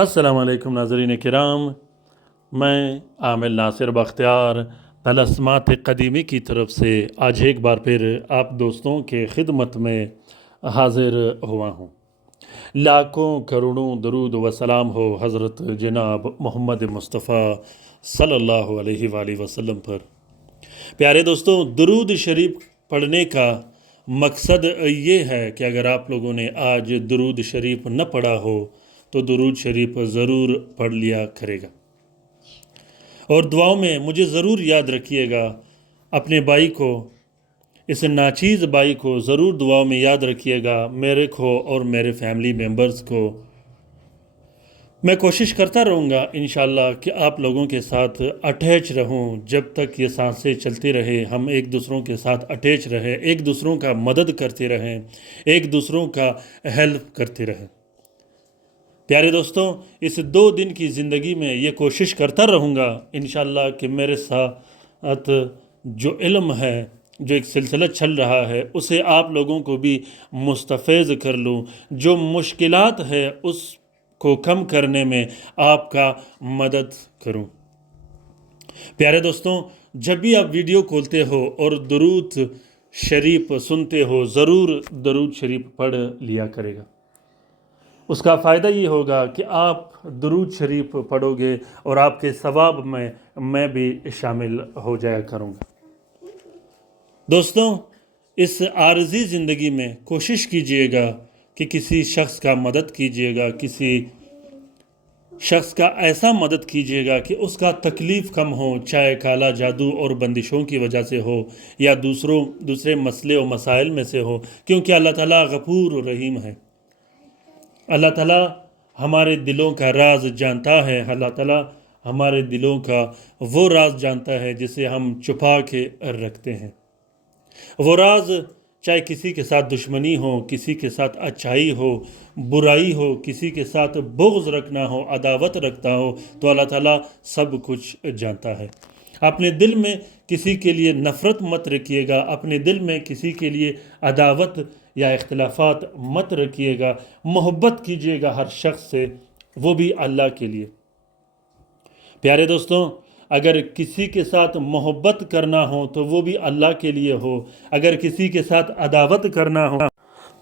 السلام علیکم ناظرین کرام، میں عامل ناصر بختیار طلسمات قدیمی کی طرف سے آج ایک بار پھر آپ دوستوں کے خدمت میں حاضر ہوا ہوں۔ لاکھوں کروڑوں درود و سلام ہو حضرت جناب محمد مصطفیٰ صلی اللہ علیہ وآلہ وسلم پر۔ پیارے دوستوں، درود شریف پڑھنے کا مقصد یہ ہے کہ اگر آپ لوگوں نے آج درود شریف نہ پڑھا ہو تو درود شریف ضرور پڑھ لیا کرے گا، اور دعاؤں میں مجھے ضرور یاد رکھیے گا۔ اپنے بھائی کو، اس ناچیز بھائی کو ضرور دعاؤں میں یاد رکھیے گا، میرے کو اور میرے فیملی ممبرز کو۔ میں کوشش کرتا رہوں گا انشاءاللہ کہ آپ لوگوں کے ساتھ اٹیچ رہوں، جب تک یہ سانسیں چلتی رہے ہم ایک دوسروں کے ساتھ اٹیچ رہیں، ایک دوسروں کا مدد کرتے رہیں، ایک دوسروں کا ہیلپ کرتے رہیں۔ پیارے دوستوں، اس 2 دن کی زندگی میں یہ کوشش کرتا رہوں گا انشاءاللہ کہ میرے ساتھ جو علم ہے، جو ایک سلسلہ چل رہا ہے، اسے آپ لوگوں کو بھی مستفیض کر لوں، جو مشکلات ہے اس کو کم کرنے میں آپ کا مدد کروں۔ پیارے دوستوں، جب بھی آپ ویڈیو کھولتے ہو اور درود شریف سنتے ہو، ضرور درود شریف پڑھ لیا کرے گا۔ اس کا فائدہ یہ ہوگا کہ آپ درود شریف پڑھو گے اور آپ کے ثواب میں بھی شامل ہو جایا کروں گا۔ دوستوں، اس عارضی زندگی میں کوشش کیجئے گا کہ کسی شخص کا مدد کیجئے گا، کسی شخص کا ایسا مدد کیجئے گا کہ اس کا تکلیف کم ہو، چاہے کالا جادو اور بندشوں کی وجہ سے ہو یا دوسرے مسئلے و مسائل میں سے ہو، کیونکہ اللہ تعالیٰ غفور و رحیم ہے۔ اللہ تعالیٰ ہمارے دلوں کا راز جانتا ہے، اللہ تعالیٰ ہمارے دلوں کا وہ راز جانتا ہے جسے ہم چھپا کے رکھتے ہیں۔ وہ راز چاہے کسی کے ساتھ دشمنی ہو، کسی کے ساتھ اچھائی ہو، برائی ہو، کسی کے ساتھ بغض رکھنا ہو، عداوت رکھتا ہو، تو اللہ تعالیٰ سب کچھ جانتا ہے۔ اپنے دل میں کسی کے لیے نفرت مت رکھیے گا، اپنے دل میں کسی کے لیے عداوت یا اختلافات مت رکھیے گا، محبت کیجیے گا ہر شخص سے، وہ بھی اللہ کے لیے۔ پیارے دوستوں، اگر کسی کے ساتھ محبت کرنا ہو تو وہ بھی اللہ کے لیے ہو، اگر کسی کے ساتھ عداوت کرنا ہو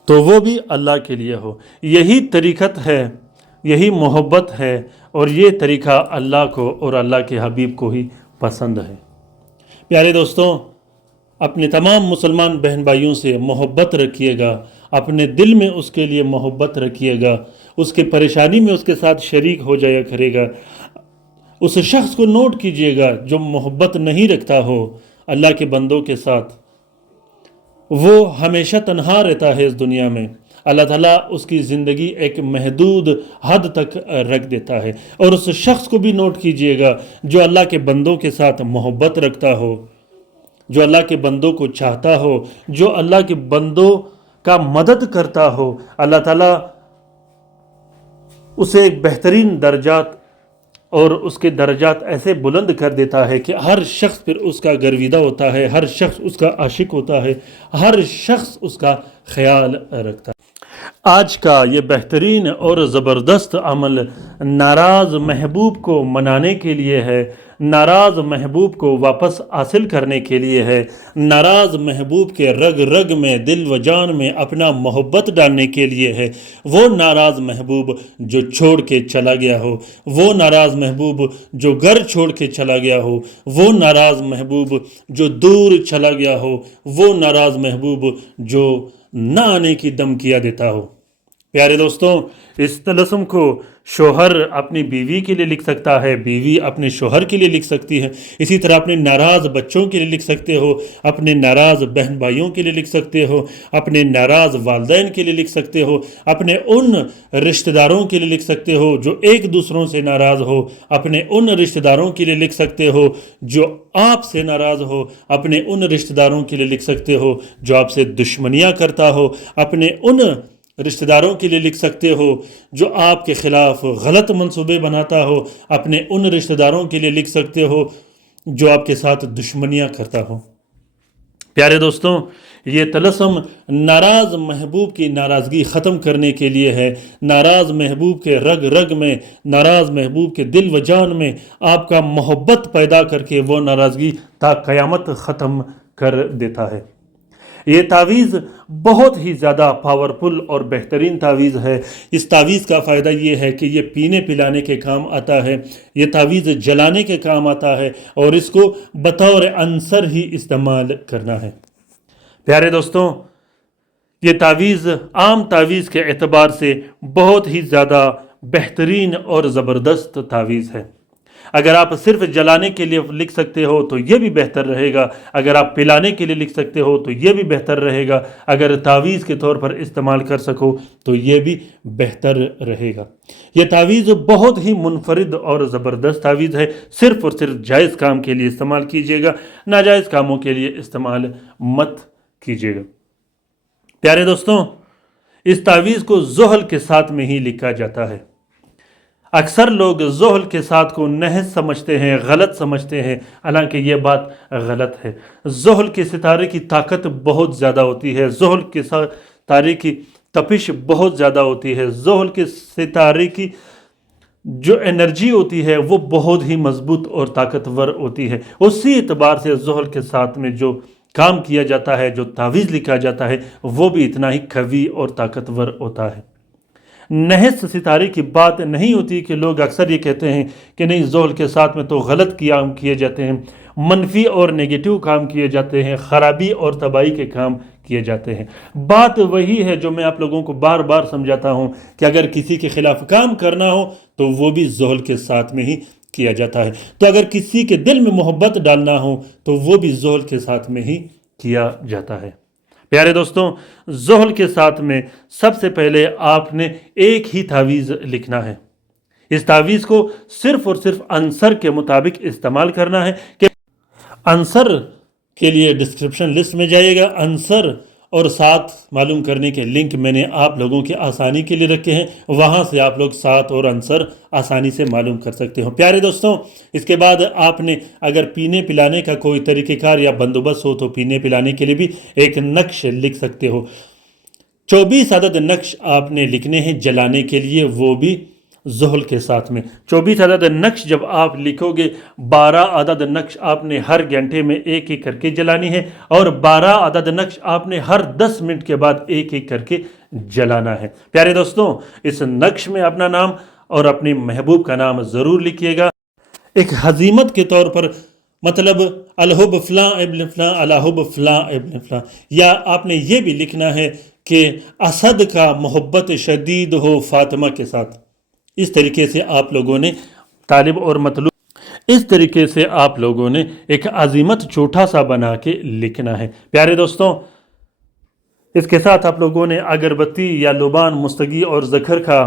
تو وہ بھی اللہ کے لیے ہو۔ یہی طریقت ہے، یہی محبت ہے، اور یہ طریقہ اللہ کو اور اللہ کے حبیب کو ہی پسند ہے۔ پیارے دوستوں، اپنے تمام مسلمان بہن بھائیوں سے محبت رکھیے گا، اپنے دل میں اس کے لیے محبت رکھیے گا، اس کے پریشانی میں اس کے ساتھ شریک ہو جایا کرے گا۔ اس شخص کو نوٹ کیجئے گا جو محبت نہیں رکھتا ہو اللہ کے بندوں کے ساتھ، وہ ہمیشہ تنہا رہتا ہے اس دنیا میں۔ اللہ تعالیٰ اس کی زندگی ایک محدود حد تک رکھ دیتا ہے۔ اور اس شخص کو بھی نوٹ کیجئے گا جو اللہ کے بندوں کے ساتھ محبت رکھتا ہو، جو اللہ کے بندوں کو چاہتا ہو، جو اللہ کے بندوں کا مدد کرتا ہو، اللہ تعالیٰ اسے بہترین درجات اور اس کے درجات ایسے بلند کر دیتا ہے کہ ہر شخص پھر اس کا گرویدہ ہوتا ہے، ہر شخص اس کا عاشق ہوتا ہے، ہر شخص اس کا خیال رکھتا ہے۔ آج کا یہ بہترین اور زبردست عمل ناراض محبوب کو منانے کے لیے ہے، ناراض محبوب کو واپس حاصل کرنے کے لیے ہے، ناراض محبوب کے رگ رگ میں، دل و جان میں اپنا محبت ڈالنے کے لیے ہے۔ وہ ناراض محبوب جو چھوڑ کے چلا گیا ہو، وہ ناراض محبوب جو گھر چھوڑ کے چلا گیا ہو، وہ ناراض محبوب جو دور چلا گیا ہو، وہ ناراض محبوب جو نہ آنے کی دھمکیاں دیتا ہو۔ پیارے دوستوں، اس طلسم کو شوہر اپنی بیوی کے لیے لکھ سکتا ہے، بیوی اپنے شوہر کے لیے لکھ سکتی ہے، اسی طرح اپنے ناراض بچوں کے لیے لکھ سکتے ہو، اپنے ناراض بہن بھائیوں کے لیے لکھ سکتے ہو، اپنے ناراض والدین کے لیے لکھ سکتے ہو، اپنے ان رشتہ داروں کے لیے لکھ سکتے ہو جو ایک دوسروں سے ناراض ہو، اپنے ان رشتہ داروں کے لیے لکھ سکتے ہو جو آپ سے ناراض ہو، اپنے ان رشتہ داروں کے لیے لکھ سکتے ہو جو آپ سے دشمنیاں کرتا ہو، اپنے ان رشتہ داروں کے لیے لکھ سکتے ہو جو آپ کے خلاف غلط منصوبے بناتا ہو، اپنے ان رشتہ داروں کے لیے لکھ سکتے ہو جو آپ کے ساتھ دشمنیاں کرتا ہو۔ پیارے دوستوں، یہ طلسم ناراض محبوب کی ناراضگی ختم کرنے کے لیے ہے، ناراض محبوب کے رگ رگ میں، ناراض محبوب کے دل و جان میں آپ کا محبت پیدا کر کے وہ ناراضگی تا قیامت ختم کر دیتا ہے۔ یہ تعویذ بہت ہی زیادہ پاورفل اور بہترین تعویذ ہے۔ اس تعویذ کا فائدہ یہ ہے کہ یہ پینے پلانے کے کام آتا ہے، یہ تعویذ جلانے کے کام آتا ہے، اور اس کو بطور عنصر ہی استعمال کرنا ہے۔ پیارے دوستوں، یہ تعویذ عام تعویذ کے اعتبار سے بہت ہی زیادہ بہترین اور زبردست تعویذ ہے۔ اگر آپ صرف جلانے کے لیے لکھ سکتے ہو تو یہ بھی بہتر رہے گا، اگر آپ پلانے کے لیے لکھ سکتے ہو تو یہ بھی بہتر رہے گا، اگر تعویذ کے طور پر استعمال کر سکو تو یہ بھی بہتر رہے گا۔ یہ تعویذ بہت ہی منفرد اور زبردست تعویذ ہے۔ صرف اور صرف جائز کام کے لیے استعمال کیجیے گا، ناجائز کاموں کے لیے استعمال مت کیجیے گا۔ پیارے دوستوں، اس تعویذ کو زحل کے ساتھ میں ہی لکھا جاتا ہے۔ اکثر لوگ زحل کے ساتھ کو نحس سمجھتے ہیں، غلط سمجھتے ہیں، حالانکہ یہ بات غلط ہے۔ زحل کے ستارے کی طاقت بہت زیادہ ہوتی ہے، زحل کے ستارے کی تپش بہت زیادہ ہوتی ہے، زحل کے ستارے کی جو انرجی ہوتی ہے وہ بہت ہی مضبوط اور طاقتور ہوتی ہے۔ اسی اعتبار سے زحل کے ساتھ میں جو کام کیا جاتا ہے، جو تعویذ لکھا جاتا ہے، وہ بھی اتنا ہی قوی اور طاقتور ہوتا ہے۔ نحس ستارے کی بات نہیں ہوتی کہ لوگ اکثر یہ کہتے ہیں کہ نہیں، زحل کے ساتھ میں تو غلط کام کیے جاتے ہیں، منفی اور نیگیٹو کام کیے جاتے ہیں، خرابی اور تباہی کے کام کیے جاتے ہیں۔ بات وہی ہے جو میں آپ لوگوں کو بار بار سمجھاتا ہوں کہ اگر کسی کے خلاف کام کرنا ہو تو وہ بھی زحل کے ساتھ میں ہی کیا جاتا ہے، تو اگر کسی کے دل میں محبت ڈالنا ہو تو وہ بھی زحل کے ساتھ میں ہی کیا جاتا ہے۔ پیارے دوستوں، زحل کے ساتھ میں سب سے پہلے آپ نے ایک ہی تعویذ لکھنا ہے۔ اس تعویذ کو صرف اور صرف عنصر کے مطابق استعمال کرنا ہے کہ عنصر کے لیے ڈسکرپشن لسٹ میں جائے گا، عنصر اور ساتھ معلوم کرنے کے لنک میں نے آپ لوگوں کی آسانی کے لیے رکھے ہیں، وہاں سے آپ لوگ ساتھ اور عنصر آسانی سے معلوم کر سکتے ہو۔ پیارے دوستوں، اس کے بعد آپ نے اگر پینے پلانے کا کوئی طریقہ کار یا بندوبست ہو تو پینے پلانے کے لیے بھی ایک نقش لکھ سکتے ہو۔ 24 عدد نقش آپ نے لکھنے ہیں جلانے کے لیے، وہ بھی زحل کے ساتھ میں۔ 24 عدد نقش جب آپ لکھو گے، 12 عدد نقش آپ نے ہر گھنٹے میں ایک ایک کر کے جلانی ہے، اور 12 عدد نقش آپ نے ہر 10 منٹ کے بعد ایک ایک کر کے جلانا ہے۔ پیارے دوستوں، اس نقش میں اپنا نام اور اپنی محبوب کا نام ضرور لکھیے گا، ایک حزیمت کے طور پر، مطلب الحب فلاں ابن فلاں، الحب فلاں ابن فلاں، یا آپ نے یہ بھی لکھنا ہے کہ اسد کا محبت شدید ہو فاطمہ کے ساتھ۔ اس طریقے سے آپ لوگوں نے طالب اور مطلوب، اس طریقے سے آپ لوگوں نے ایک عظیمت چھوٹا سا بنا کے لکھنا ہے۔ پیارے دوستوں، اس کے ساتھ آپ لوگوں نے اگربتی یا لبان، مستگی اور ذکر کا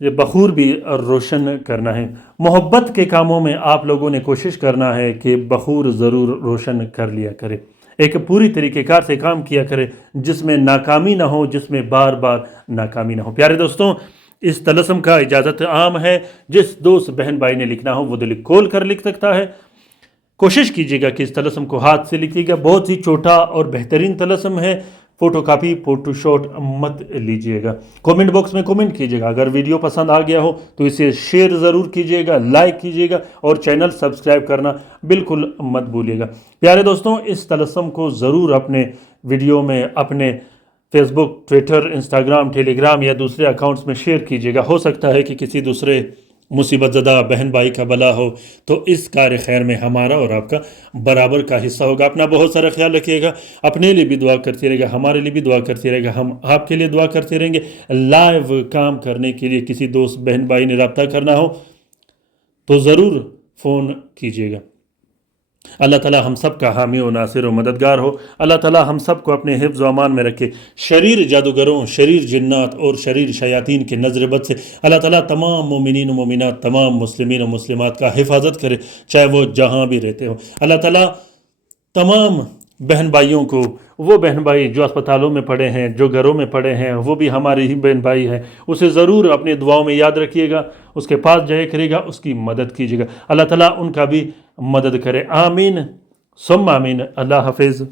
یہ بخور بھی روشن کرنا ہے۔ محبت کے کاموں میں آپ لوگوں نے کوشش کرنا ہے کہ بخور ضرور روشن کر لیا کرے، ایک پوری طریقہ کار سے کام کیا کرے جس میں ناکامی نہ ہو، جس میں بار بار ناکامی نہ ہو۔ پیارے دوستوں، اس طلسم کا اجازت عام ہے، جس دوست بہن بھائی نے لکھنا ہو وہ دل کھول کر لکھ سکتا ہے۔ کوشش کیجیے گا کہ اس طلسم کو ہاتھ سے لکھیے گا، بہت ہی چھوٹا اور بہترین طلسم ہے، فوٹو کاپی فوٹو شاٹ مت لیجیے گا۔ کومنٹ باکس میں کومنٹ کیجیے گا، اگر ویڈیو پسند آ گیا ہو تو اسے شیئر ضرور کیجیے گا، لائک کیجیے گا، اور چینل سبسکرائب کرنا بالکل مت بھولیے گا۔ پیارے دوستوں، اس طلسم کو ضرور اپنے ویڈیو میں، اپنے فیس بک، ٹویٹر، انسٹاگرام، ٹیلی گرام یا دوسرے اکاؤنٹس میں شیئر کیجیے گا۔ ہو سکتا ہے کہ کسی دوسرے مصیبت زدہ بہن بھائی کا بھلا ہو تو اس کار خیر میں ہمارا اور آپ کا برابر کا حصہ ہوگا۔ اپنا بہت سارا خیال رکھیے گا، اپنے لیے بھی دعا کرتے رہے گا، ہمارے لیے بھی دعا کرتے رہے گا، ہم آپ کے لیے دعا کرتے رہیں گے۔ لائیو کام کرنے کے لیے کسی دوست بہن بھائی نے رابطہ کرنا ہو تو ضرور فون کیجیے گا۔ اللہ تعالی ہم سب کا حامی و ناصر و مددگار ہو۔ اللہ تعالی ہم سب کو اپنے حفظ و امان میں رکھے، شریر جادوگروں، شریر جنات اور شریر شیاطین کے نظر بد سے اللہ تعالی تمام مومنین و مومنات، تمام مسلمین و مسلمات کا حفاظت کرے، چاہے وہ جہاں بھی رہتے ہو۔ اللہ تعالی تمام بہن بھائیوں کو، وہ بہن بھائی جو اسپتالوں میں پڑے ہیں، جو گھروں میں پڑے ہیں، وہ بھی ہمارے ہی بہن بھائی ہیں، اسے ضرور اپنے دعاؤں میں یاد رکھیے گا، اس کے پاس جائے کرے گا، اس کی مدد کیجیے گا۔ اللہ تعالیٰ ان کا بھی مدد کرے، آمین ثم آمین۔ اللہ حافظ۔